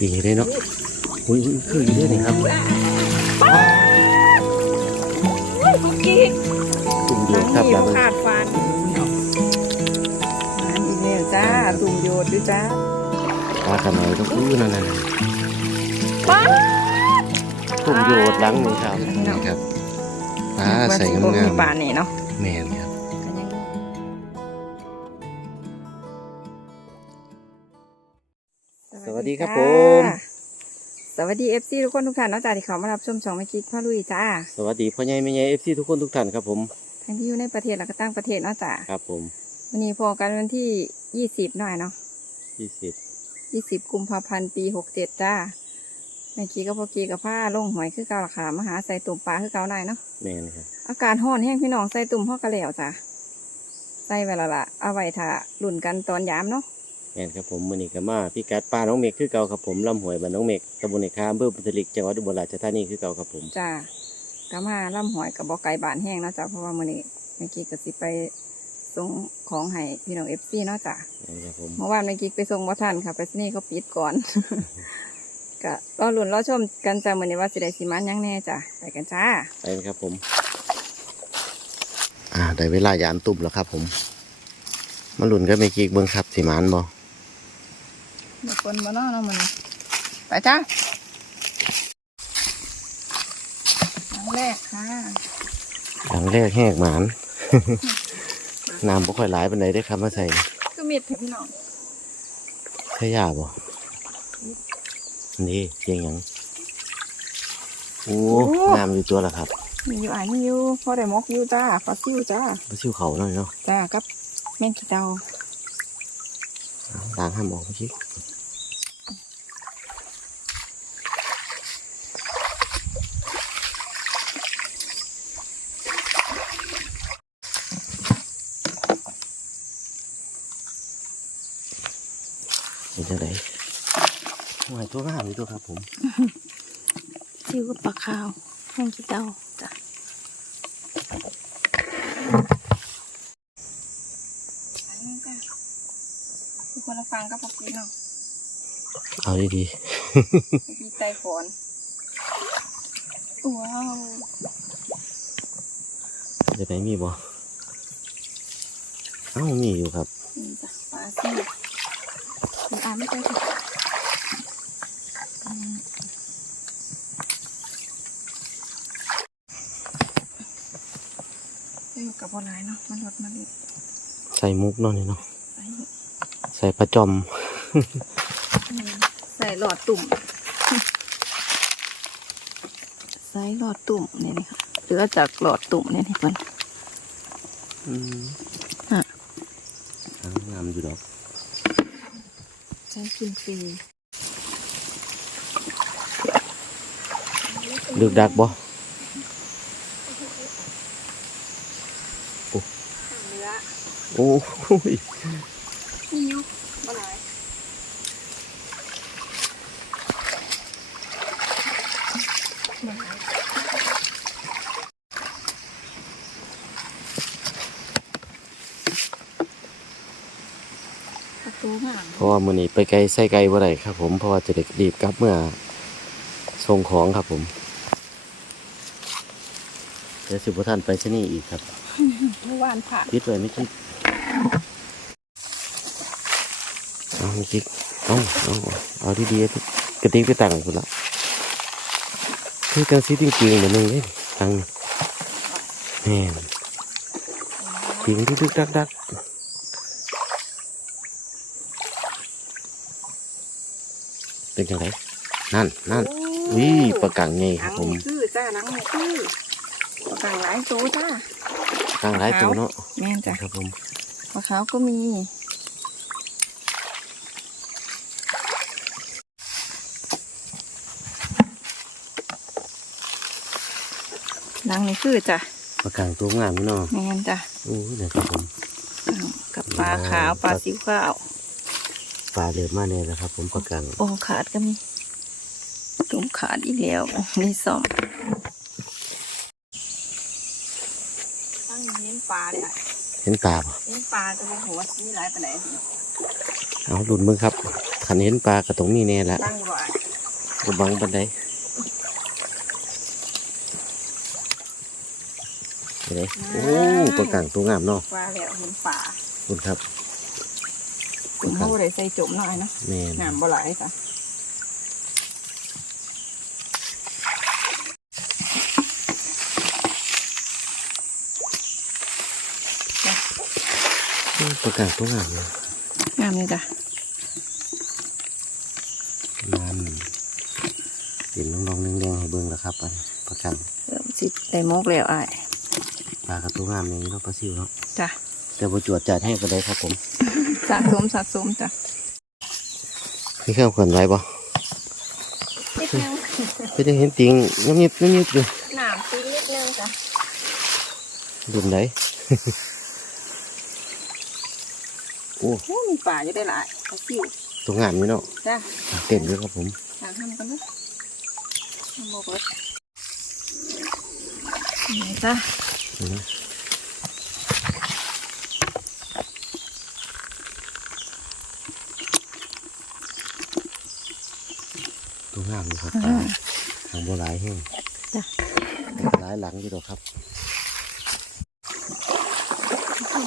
ดีเลยเนาะอุ้ยอุ้ยคืออยู่ด้วยนี่ครับกุ๊กกิ๊กตุ่มโยดครับหิแล้ววมันขาดฟันอันอีเมลจ้าตุ่มโยดด้วยจ้าปลาขนอยต้องอู้นั่นน่ะป้าตุ่มโยดหลังนี่ครับนี่ครับปลาใส่งามมีปลาเนี่ยเนาะๆแมน ครับผจ้มสวัสดีเอฟซีทุกคนทุกท่านเนาะจ้าที่เขามารับชมช่องแม่กิ๊กพ่อลุยจ้า สวัสดีพ่อใหญ่แม่ใหญ่เอฟซีทุกคนทุกท่านครับผม ทั้งที่อยู่ในประเทศแล้วก็ต่างประเทศเนาะจ้าครับผม วันนี้พอกันวันที่ยี่สิบหน่อยเนาะยี่สิบยี่สิบกุมภาพันธ์ปีหกเจ็ดจ้าแม่กี้กับพ่อกี้กับผ้าลงหอยคือเก่าละค่ะมาหาใส่ตุ่มปลาคือเก่าหน่อยเนาะแมนครับอากาศห้อนแห้งพี่น้องใส่ตุ่มพ่อกระเหลวจ้ะใส่ไว้และละเอาไว้ถ้าลุ่นกันตอนยามเนาะ แมนครับผมมือนี้ก็มาพี่กัดปลาน้องเมฆคือเก่าครับผมลำหวยบ้านน้องเมฆตำบลในคามอำเภอบุตริกจังหวัดอุบลราชธานีคือเก่าครับผมจ้าก็มาล่ำหอยกับบอกไก่บานแห้งเนาะจ้ะเพราะว่ามื้อนี้แม่กี้ก็สิไปส่งของให้พี่น้องเอฟซีเนาะจ้ะแม่นครับผมเมื่อวานแม่กี้ไปส่งบ่ทันค่ะไปสนี่เขาปิดก่อน ก็รอลุ่นรอชมกันจ้ะมื้อนี้ว่าสิได้สิมันหยังแน่จ้ะไปกันจ้าไปกันครับผม อ่าได้เวลายามตุ่มแล้วครับผมมาหลุนก็ไม่กีกเบิ้งครับสิหมานบ่ มีคนบ่เนาะเนาะมื้อนี้ไปจ้าครั้งแรกค่ะหลังแรกแหกหมานน้ำบ่ค่อยหลายปานใดได้อครับมาใส่คือมีดเถอะพี่น้องใช่ยาบ่นี่เจียงหยังโอ้น้ำอยู่ตัวละครับมีอยู่อ่านมีอยู่พอได้มกอยู่จ้าฟอสซิลจ้าบ่ชิวเขาหน่อยเนาะจ้ากับแม่งขี้เตาล้างห้ามออกเมื่อกี้ เป็นจังไดหอย ตัวงามอยู่ตัวครับผมซิวกับปลาขาวแม่งขี้เตาจ้าอันนี้จ้าคือคนละฟังกับพวกพี่เนาะเอาดีมีไตขอนว้าวๆจะไหนมีบ่เอ้ามีอยู่ครับนี่จ้ะปลาซิวมีอ่านไม่ได้ค่ะ อืมซิวกับบัวลายเนาะมันหดมาดิใส่มุกเนาะนี่เนาะใส่ปลาจอม ใส่หลอดตุ่ม ใส่หลอดตุ่มเนี่ยนี่ค่ะเหลือจากหลอดตุ่มเนี่ยนี่เพิ่นอืมฮะงามอยู่ดอกใช้กินฟรี ดึกดักบ่โอ้ยนี่ยุบบ่หลายบ่หลายประตูห่างเพราะว่ามือนี้ไปไกลใส่ไกลบ่ได้ครับผม เพราะว่าจะเด็กรีบกลับเมื่อส่งของครับผม เดี๋ยวสิบ่ทันไปที่นี่อีกครับเมื่อวานผ่านปิดไว้ไม่คิดเอาไม่คิดเอาเอาเอาดีๆกระติกไปตั้งพุ่นละคือจังสีจริงๆเหมือนนึงเลยตั้งแม่นปิงดึกๆดักๆเป็นจังไงนั่นนั่นวิปลากังไงหคนัรับงผมนี่คือจ้าหนังนี่คือ ต่างหลายโตจ้าตั้งหลายตัวเนาะแม่นจ้ะครับผมปลาขาวก็มีหนังนี่คือจ้ะปลากังตัวงามอยู่เนาะแม่นจ้ะโอ้ยเนี่ยครับผมกับปลาขาวปลาสิวขาวปลาเดือดมากเลยนะครับ ผมปลากังโอ้ขาดก็มีตุ่มขาดอีกแล้วนี่ซ่อมตั้งเห็นปลาเลยอะ เห็นปลาปะเห็นปลาตัวหัวสีหลายปลาไหนเอาหลุนมึงครับขันเห็นปลาก็ต้องมีแน่ละตั้งบ่อยบ่บังบันไดไปเลยโอ้ปลากลางตัวงามเนาะว่าแล้วเห็นป่าขอบคุณครับคุณเขาเลยใส่จมหน่อยนะแม่นน้ำบ่ไหลจ้ะ ปลากลางตัวงามเลยน้ำนี่จ้ะน้ำเห็นน้องๆแดงๆให้เบิ่งแล้วครับอันปลากลางเริ่มสิได้มกแล้วอ้ายปลากระตัวงามอย่างนี้เนาะปลาซิวเนาะจ้ะแต่บ่จวดจัดให้ก็ได้ครับผมสะสมสะสมจ้ะมีข้าวขวัญไว้บ่นิดนึงไปได้เห็นติงน้ำยิบน้ำยิบอยู่น้ำตีนิดนึงจ้ะดุนไหน โอ้โอ้มีป่าอยู่ได้หลายปลาซิวตัวงามอยู่เนาะจ้ะเต็มเลยครับผมทางทำกันเนอะทำโมกเลยนี่จ้ะนี่นะตัวงามอยู่ครับปลาทางโบราณแห้งจ้ะหลายหลังอยู่ดอกครับ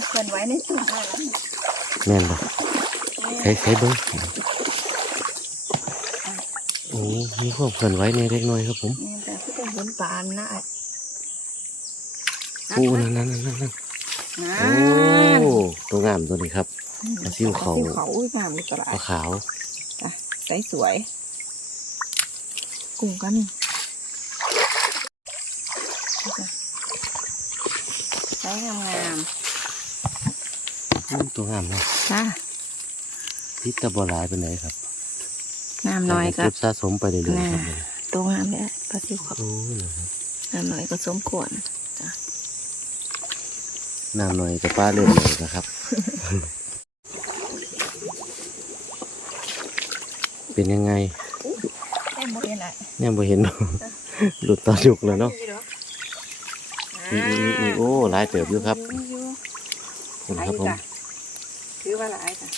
เกินไว้ในถุงได้แล้ว แม่นบ่ใช้ใช้เบิ้งโอ้มีความเคลื่อนไหวในเล็กน้อยครับผมนี่แต่ที่เป็นบนปานนะไอ้โอ้นั่นนั่นนั่นนั่นนะโอ้ตัวงามตัวนี้ครับปลาซิ่วเขาปลซิ่วเขาอุ้ยงามเลยกระไรปลาขาวจ้ะใสสวยกุ้งก็มีนี่จ้ะใสงามงามอืม ตัวงามเนาะๆจ้ะพิษตะบหลายเป็นไหนครับน้ำน้อยก็เก็บสะสมไปเรื่อยๆครับตัวงามเลยปลาซิวเขาโอ้นะครับน้ำน้อยก็สมควรน้ำหน่อยจะป้าเริ่มเลยนะครับ เป็นยังไงแค่โมเดลไหนเนี่ยบ่เห็นเนาะหลุดตอนยุกแล้วเนาะนี่นี่นี่นี่โอ้หลายเติบอยู่ครับขอบคุณครับผม ถือว่าหลายจ้ะ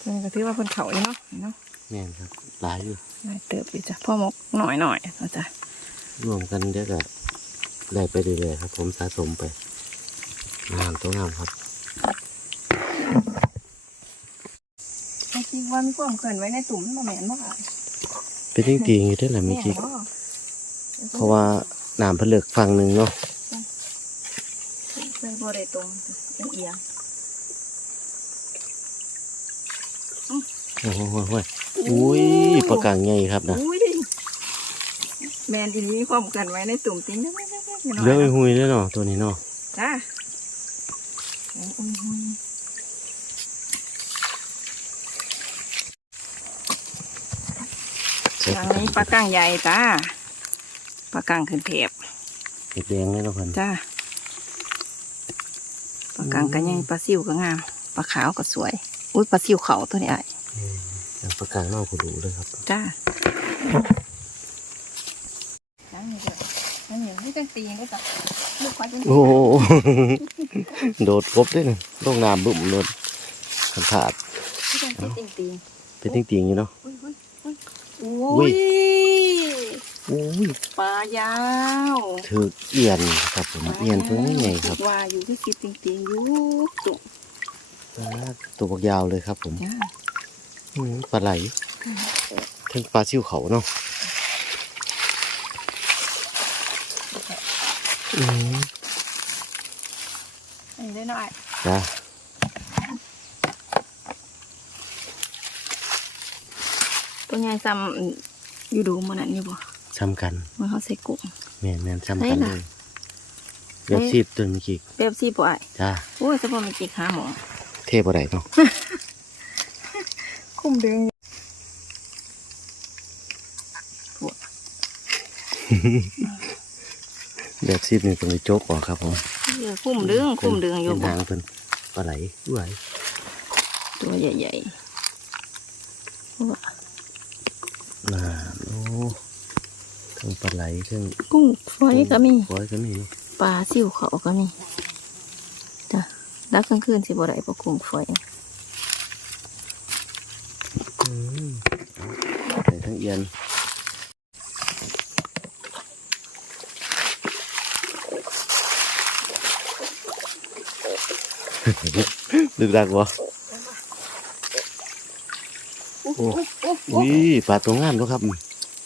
ตัวนี้ก็ถือว่าคนเขาอยู่เนาะเนาะแม่นครับหลายอยู่หลายเติบอยู่จ้ะพ่อมกหน่อยหน่อยๆเนาะจ้ะรวมกันเดี๋ยวก็ได้ไปเรื่อยๆครับ ผมสะสมไปงามตัวงามครับไอ้จริงว่ามีความเกินไว้ในตุ่มมันบ่แม่นบ่ค่ะเป็นจริงๆอยู่เด้อแหละมีจิกแม่นบ่ เพราะว่าน้ำเพนเลือกฝั่งหนึ่งเนาะใส่บ่ได้ตรงเอียงโอ้โหโอ้โหอุ้ยปลากางใหญ่ครับนะอุ้ยแมนอีนี้มีความเกินไว้ในตุ่มติ้งเล็กๆๆๆเรื่องไอ้หุยเลยเนาะตัวนี้เนาะจ้าโอ้ยเสร็จทางนี้ปลาก้างใหญ่จ้า ปลาก้างขึ้นเทปเห็ดแดงเลยเนาะเพิ่นจ้าปลาก้างก็ใหญ่ปลาซิวก็งามปลาขาวก็สวยอุ้ยปลาซิวเขาตัวนี้ไอ้อย่างปลากางนอกกูรู้เลยครับ จ้านั่นนี่เลยนั่นนี่ไม่ต้องตีไม่ต้องลูกควายเป็นโอ้โหโดดกบด้วยนะลงน้ำบุ่มโดดขันขาดไม่ต้องตีตีเป็นจริงๆอยู่เนาะอุ้ย อุ้ยอุ้ยอุ้อุ้ยยอุ้ยปลายาวถือเอียนครับผมเอียนตัวนี้ไงครับว่าอยู่ที่คิดจริงๆอยู่ตุ่ปลาตัวบักยาวเลยครับผมจ้าอืมปลาไหลทั้งปลาซิ่วเขาเนาะอืมอันนี้ได้หน่อยจ้าตัวใหญ่ซ้ำอยู่ดูมันนั่นอยู่บ่ ซ้ำกันมันเขาใส่กุ้ง แม่นแม่นซ้ำกันไหนเลล่ะยเดี๋ยวซีบตัวเมื่อกี้เปรียบซีบ่ไอ้จ้าโอ้ยจะพอมีกี่ขาหมอเทพอะไรเนาะคุ้มดึงแบบซีบนี่ตรงนี้โจกออกครับผมเออคุ้มดึงคุ้มดึงอยู่เป็นบ่หางเป็นปลาไหลด้วยตัวใหญ่ น่าโอ้ทั้ง ปลาไหลทั้งๆกุ้งฝอยก็มีปล่อยก็มีเนาะปลาซิวเขาก็มีจ้ะดักกลางคืนสิบ่ได้บ่กุ้งฝอยอืมใส่ทั้งเอียนดึกดักวะโอ้อุ้ยปลาตัวงามด้วยครับ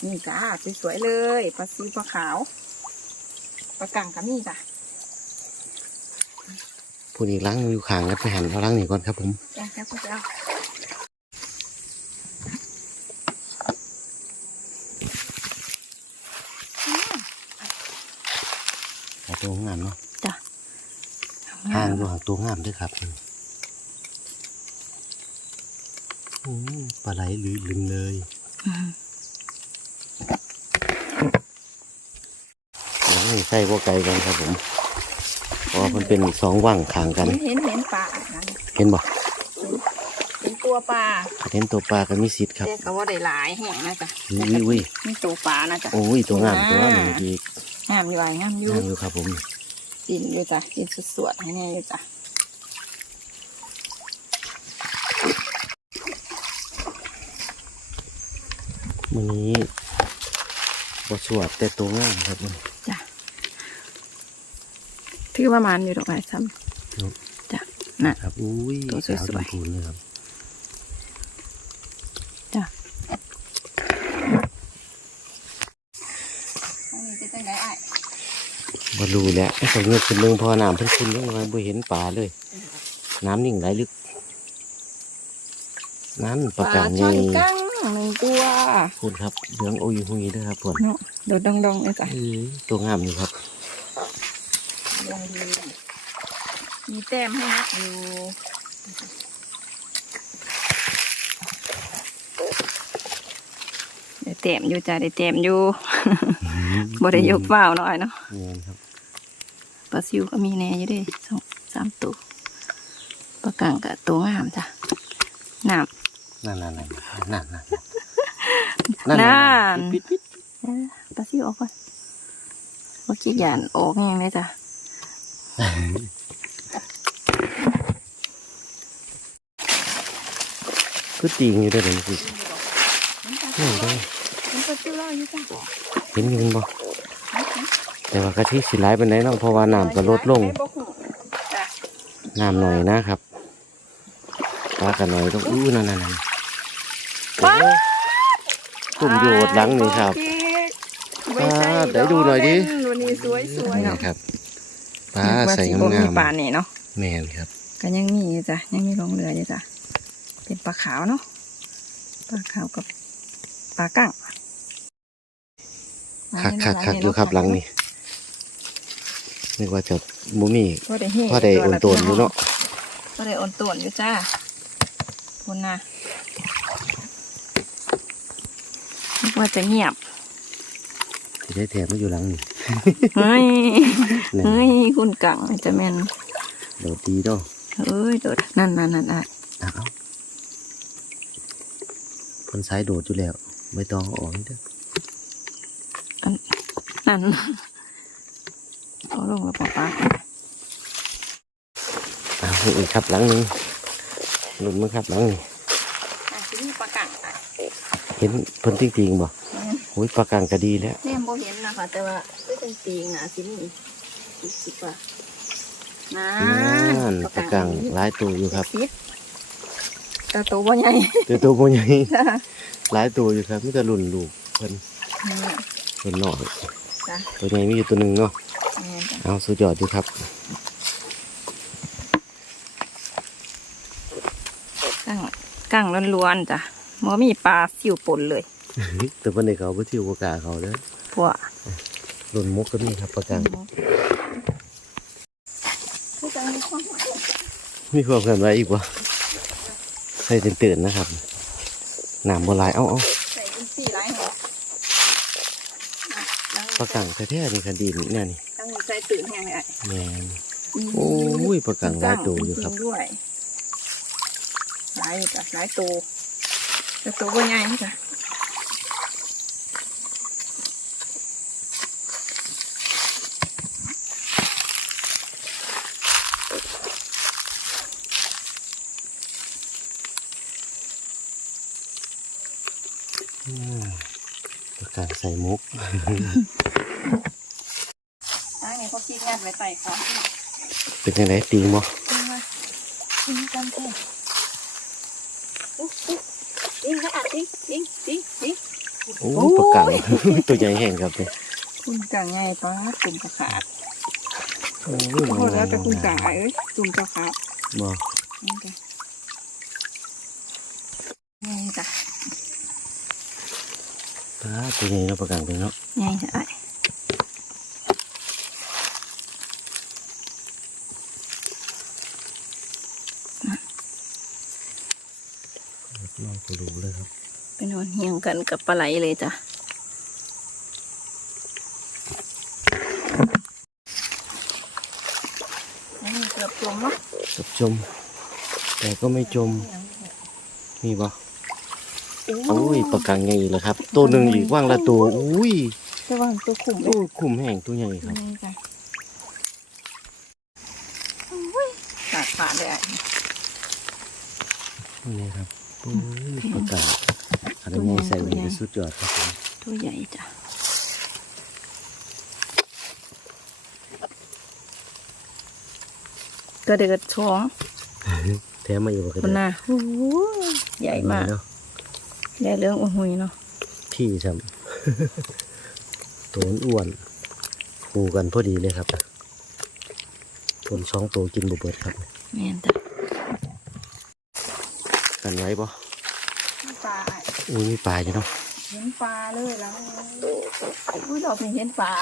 นี่จ้าสวยๆเลยปลาซิวปลาขาวปลากังก็มีจ้ะพูดอีกล้างอยู่ข้างกันไปหันเอาล้างนี่ก่อนครับผมจ้ะแล้วก็จะเอาปลาตัวงามเนาะจ้ะห่างอยู่ห่างตัวงามด้วยครับอืมปลาไหลลืมลืมเลย อืม ล้างนี่ใส่พวกไก่กันครับผมเพราะว่ามันเป็นสองว่างข้างกัน เห็นเห็นเห็นปลานั่นเห็นบ่เป็นตัวปลาเห็นตัวปลาก็มีสิทธิ์ครับแต่ก็ว่าได้หลายแห่งนะจ๊ะอุ้ยอุ้ยนี่ตัวปลานะจ๊ะโอ้ยตัวงามตัวหนึ่งอีกงามอยู่ไงามอยู่งามอยู่ครับผมกินอยู่จ้ะกินสดๆให้แน่อยู่จ้ะวันนี้บทสวดแต่ตัวงามครับผมจ้ะ ถือว่ามันอยู่ดอกไม้ซ้ครับำจ้ะน่ะ ครับอุ้ยตัวสวยๆ ขาวชมพูเลยครับจ้ะอันนี้จะจังไดอ้ายบรรู้แล้วไอ้สองเงือกขึ้นเมืองพอน้ำเพิ่นขึ้นยังไงบ่เห็นปลาเลย น้ำนิ่งไหลลึกนั่นปปลาลาการช่อนี่นกั้งหนึ่งตัวพูดครับเหลืองโอ้ยหุยเด้อครับพวกเนาะโดดดองๆเลยจ้ะเอ้ยตัวงามอยู่ครับ ลองดูมีแต้มให้นับอยู่ได้แต้มอยู่จ้ะได้แต้มอยู่บ่ได้ยกเปล่าหน่อยเนาะนี่นครับปลาซิวก็มีแหน่อยู่เด้สองสามตัวปลากังก็ตัวงามจ้ะน้นั่นนั่นนั่นนั่นนั่นำนั่นปิดปิดเอ้อปลาซิวออกก่อนเมื่อกี้หยานออกยังเลยจ้ะ คือตีงอยู่เด้อเดี๋ยวนี้สินี่เด้อมันปลาซิวรออยู่จ้ะเห็นอยู่เป็นบ่แต่ว่ากะทิสิหลายปานใดเนาะเพราะว่าน้ำก็ลดลงจ้ะน้ำหน่อยนะครับปลากันหน่อยต้องอู้นั่นนั่นนั่นโอ้ตุ่มโยดหลังนี่ครับไม่ใช่อ่าเดี๋ยวดูหน่อยดิวันนี้สวยสวยนี่เนาะครับ ปลาใส่ว่งาสิบ่มีมปลาเนี่ยเนาะๆแม่นครับ ก็ยังมีอยู่จ้ะยังมีลงเรืออยู่จ้ะเป็นปลาขาวเนาะปลาขาวกับปลากั้งคักคักคักอยู่ครับหลังนี่นึกว่าจะบ่มีพอได้เฮ่พอได้โอนโตนอยู่เนาะพอได้โอนโตนอยู่จ้าคุณนะนึกว่าจะเงียบสิได้แถมมาอยู่หลังนี่ เฮ้ยนั่นเฮ้ยคุณกังจะแม่นโดดดีเนาะเอ้ยโดดนั่นนั่นนั่นอะอ้าวคนซ้ายโดดอยู่แล้วไม่ต้องเอาออกนี่เด้อนั่นเอาลงแล้วปะปะอ้าวนี่อีกครับหลังหนึงหลุดมั้งครับหลังนี่อะที่นี่ปลากังอะเห็นเพิ่นจริงๆบ่ โอ้ยปลากลางก็ดีแล้วแม่โบเห็นนะคะแต่ว่าด้วยจริงๆนะที่นี่คิดว่านั่นั่นปลากลางหลายตัวอยู่ครับซิดแต่ตัวบ่ใหญ่แต่ตัวบ่ใหญ่จ้ะหลายตัวอยู่ครับมีแต่รุ่นลูกเพิ่นนี่เพิ่นน้อยจ้ะตัวใหญ่มีอยู่ตัวหนึงเนาะแม่จ้ะเอาสุดยอดอยู่ครับกั้งกั้งล้วนๆจ้ะบ่มีปลาสิวปนเลย แต่เพิ่นได้เขาบ่ทิวบ่กล้าเขาเด้อพวกรุ่นมกก็มีครับปลากลางผู้ใจมีความมีความเคลื่อนไหวอีกบ่ใส่ตื่นๆนะครับน้ำบ่หลายเอาเอาใส่เป็นสี่ไรหัวปลากลางแท้ๆนี่คันดีนี่แน่นี่ตั้งใจตื่นแห้งเลยแม่นโอ้ยปลากลางหลายตัวอยู่ครับจงๆด้วยหลายอยู่จ้ะหลายตัวแต่ตัวบ่ใหญ่จ้ะ อืมประกาศใส่มุก อ่าไงพอคิดงานไว้ไต่ค่ะเป็นยังไงตีมั้กินมากินกันเถอะอุ๊บอุ๊บยิงนะอะยิงยิงยิงยิงโอ้ประกาศตัวใหญ่แห่งครับเนี่ยคุณกางไงป้าตุ่มกระขาดโอ้โอ้โหแล้วแต่คุณกางเอ้ยตุ่มกระขาดบ่นี่จ้ะ นี่จ้ะป้าตัวใหญ่เนาะประกาศเลยเนาะนี่จ้ะไอ้น้องก็รู้เลยครับ ไปนอนเฮียงกันกับปลาไหลเลยจ้ะนี่เกือบจมเนาะกับจม แต่ก็ไม่จม มีบ่ โอ้ยประกังใหญ่เลยครับ ตัวหนึ่งอีกว่างละตัวอุ้ยแต่ว่าตัวขุ่มเลโอ้ยยคุ้มแห่งตัวใหญ่ครับนี่จ้ะโอ้ยขาดขาดเลยอะนี่ครับโอ้ยประกาศอะไรใหญ่ใส่ตัวใหญ่ดีสุดยอดครับผมตัวใหญ่จ้ะกระเดือดช้องแถมมาอยู่บ่กันคุณน่ะโอ้โหใหญ่มาก เนาะใหญ่เรื่องอุ้ยเนาะพี่ซ้ำตัวอ้วนคู่กันพอดีเลยครับผมสองตัวกินบุเบิดครับแม่นจ้ะกันไว้บ่ปลาอุ้ยมีปลาอยู่เนาะเห็นปลาเลยแล้วอุ้ยเราเป็นเห็นปลา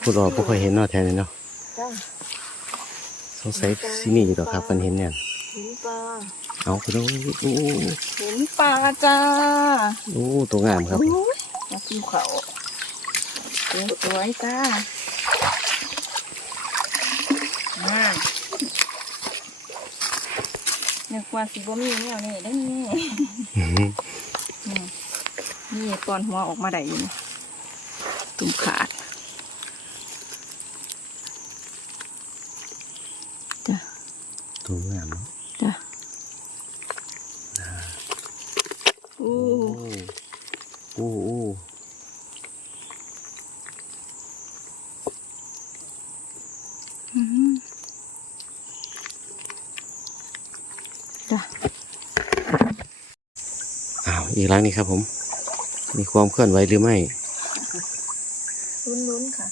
พูดออกบ่ค่อยเห็นเนาะแทนนี่เนาะจ้ะสงสัยสิมีอยู่ดอกครับกันเห็นเนี่ยเห็นปลา เอาไปดูโอ้เห็นปลาจ้าโอ้ตัวงามครับโอ้ยปลาซิวเขาสวยๆจ้าน่านึกว่าสิบ่มีแนวนี่ได้นี่อื้อหือนี่นี่ตอนหัวออกมาได้อยู่นี่ตุ่มขาดจ้ะ ตัวงามเนาะ จ้ะโอ้ โอ้โอ้โอ้ อื้อหือจ้ะ อ้าวอีก ครั้งนี้ครับผม มีความเคลื่อนไหวหรือไม่ลุ้นๆค่ะ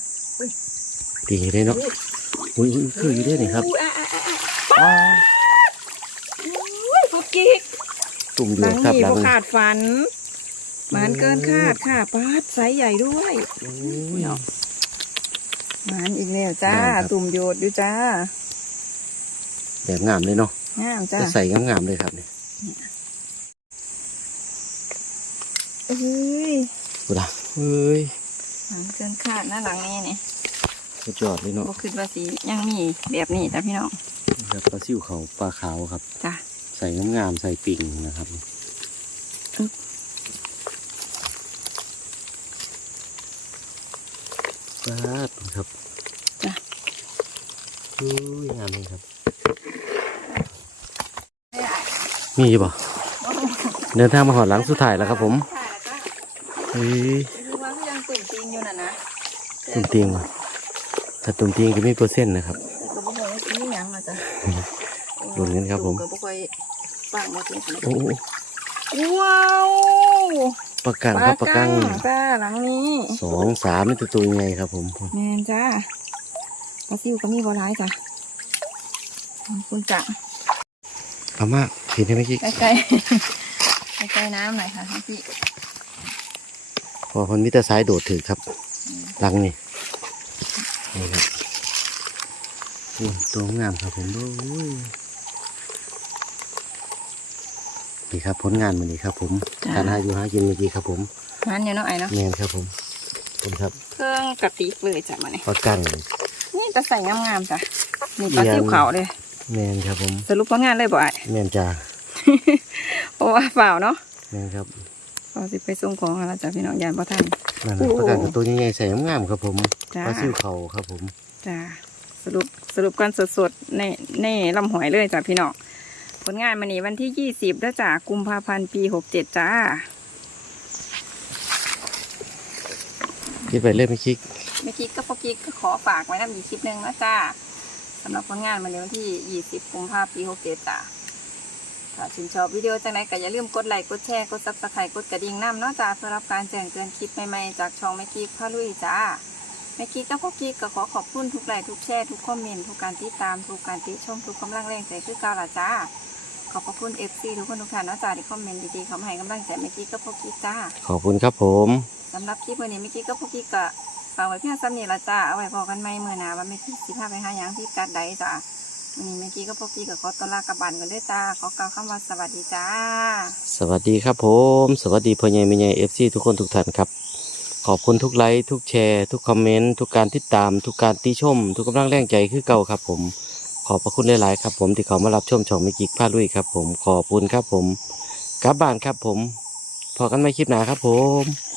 ดีเลยเนาะอุ้ยอุ้ยคืออยู่ด้วยนี่ครับอู้อะอะอะอะอ้าอุ้ยพวกกิ๊กตุ่มอหยู่ลังครับนี่หลัพงวขาดฝันหมันเกินคาดค่ะปาดไซส์ใหญ่ด้วยโอ้ยเนาะหมันอีกแล้วจ้าหมานครับตุ่มโยดอยู่จ้าแบบงามเลยเนาะงามจ้าจะใส่งามๆเลยครับเนี่ย เอ้ยกูละเฮ้ยหมันเกินคาดนะหลังนี้เนี่ยสุดยอดเลยเนาะบ่คิดว่าสียังมีแบบนี้จ้ะพี่น้องครับปลาซิวเขาปลาขาวครับจ้ะใส่งามๆใส่ปิ่งนะครับอึ๊บปลาดครับจ้ะอุ้ยงามเลยครับมีอยู่บ่เดินทางมาหอดหลังสุดท้ายแล้วครับผม เฮ้ยคือว่าเขายังตุ่มตีนอยู่น่ะนะตุ่มเตียงว่ะถ้าตุ่มเตียงจะไม่เปอร์เซ็นต์นะครับก็บ่ค่อยซื้อหยังอะจ้ะลุ้นกันครับผมก็บ่ค่อยฟังบ่ถึงโอ้โอ้ว้าวปลากังครับปลากังจ้าหลังนี้สองสามนี่ตัวตัวยังไงครับผมแมนจ้าปลาซิวก็มีบ่ร้ายจ้ะขอบคุณจ้ะเอามาเห็นไหมกี้ใกล้ใกล้ใกล้ใกล้ๆน้ำหน่อยค่ะพี่ พอคนมิตรสายโดดถือครับหลังนี่นี่ครับอุ้ยตัวงามครับผมโอ้ยนี่ครับผลงานมันนี่ครับ ผม การหาอยู่หากินเมื่อกี้ครับ ผมนั่นอยู่เนาะไอ้เนาะแมนครับผมผมครับ เครื่องกระติกเลยจ้ะมาเนี่ยปลากังนี่จะใส่งามๆจ้ะนี่ปลาซิวขาวเลยแมนครับผมสรุปผลงานเลยบ่ไอ้แมนจ้าเพราะว่าเปล่าเนาะแมนครับ เราสิไปส่งของแล้วจ้ะพี่น้องยานบ่ทันนั่นโอ้น่ะปลากังกับตัวใหญ่ๆใส่งามๆครับผมจ้าปลาซิวเขาครับผม จ้าสรุปสรุปกันสดๆในในลำหอยเลยจ้ะพี่น้องผลงานมันนี้วันที่ยี่สิบแล้วจ้ะกุมภาพันธ์ปีหกเจ็ดจ้าคิดไปเรื่อยไม่คิดเมื่อกี้ก็พอกี้ก็ขอฝากไว้นำอีกคลิปหนึ่งนะจ้าสำหรับผลงานมันในวันที่ยี่สิบกุมภาพันธ์ปีหกเจ็ดจ้า ถ้าชื่นชอบวิดีโอจังไหนก็อย่าลืมกดไลค์กดแชร์กดซับสไครต์กดกระดิ่งน้ำเนาะจ้าเพื่อรับการแจ้งเตือนคลิปใหม่ๆจากช่องแม่กี้พาลุยจ้าเมื่อกี้ก็พวกกี้ก็ขอขอบคุณทุกไลค์ทุกแชร์ทุกคอมเมนต์ทุกการติดตามทุกการติชมทุกกำลังแรงใจคือเก่าละจ้าขอบพระคุณเอฟซีทุกคนทุกท่านเนาะจ้าที่คอมเมนต์ดีๆเขามาให้กำลังใจเมื่อกี้ก็พวกกี้จ้าขอบคุณครับผมสำหรับคลิปวันนี้เมื่อกี้ก็พวกกี้ก็ฝากไว้เพียงซ้ำนี้ละจ้าเอาไว้พอกันไหมเมื่อหนาว่าเมื่อกี้สิพาไปหาหยังที่กัดใดจ้าวั นนี้เมื่อกี้ก็พวกกี้ก็ขอตวลากลับบ้านกันด้วยจ้าขอกล่าวคำว่าสวัสดีจ้า สวัสดีครับผม สวัสดีพ่อใหญ่แม่ใหญ่เอฟซีทุกคนทุกท่านครับ ขอบคุณทุกไลค์ทุกแชร์ ทุกคอมเมนต์ทุกการติดตาม ทุกการติชม ทุกกำลังแรงใจคือเก่าครับผม ขอบพระคุณหลายๆครับผมที่เขามารับชมช่องม่กิกพาลุยครับผมขอบคุณครับผมกลับบ้านครับผมพอกันไม่คลิปหนาครับผม